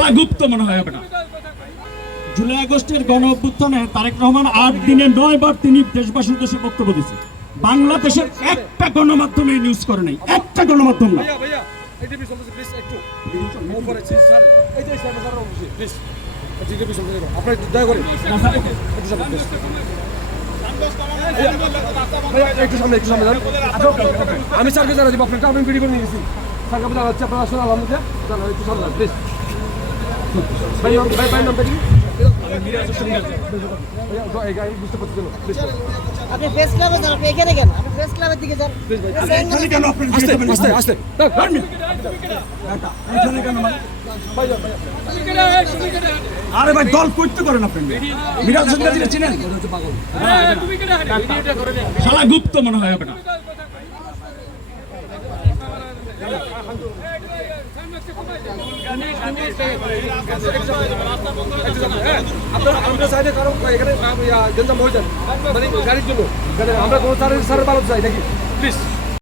শালা গুপ্ত মনে হয় ওটা। জুলাই আগস্টের গণ অভ্যুত্থানে তারেক রহমান 8 দিনে 9 বার তিনি দেশবাসীর উদ্দেশ্যে বক্তব্য দিয়েছেন। বাংলাদেশের একটা গণমাধ্যমে নিউজ করে নাই, একটা গণমাধ্যম না। আমি স্যারকে জানাই দিব, আপনাকে আমি ভিডিও করে নিয়েছি, স্যারকে আমি জানাচ্ছি, আপনারা আসলে আলহামদুলিল্লাহ একটু সামনে প্লিজ। ভাই ভাই নামটা কি? বুঝতে পারছি না, প্লিজ। আপনি প্রেস ক্লাবে যান, আপনি এখানে কেন? আপনি প্রেস ক্লাবের দিকে যান। এখানে কেন আপনি আস্তে আস্তে আস্তে এখানে কেন মানে? আরে ভাই দল করতে করেন আপনি। মিরাজ হোসেন গাজীকে চিনেন? শালা গুপ্ত মনে হয় ওটা। আমরা সাইডে কারো এখানে গেঞ্জাম হয়ে যান, মানে গাড়ির জন্য আমরা কোনো স্যারের ভালো চাই নাকি প্লিজ।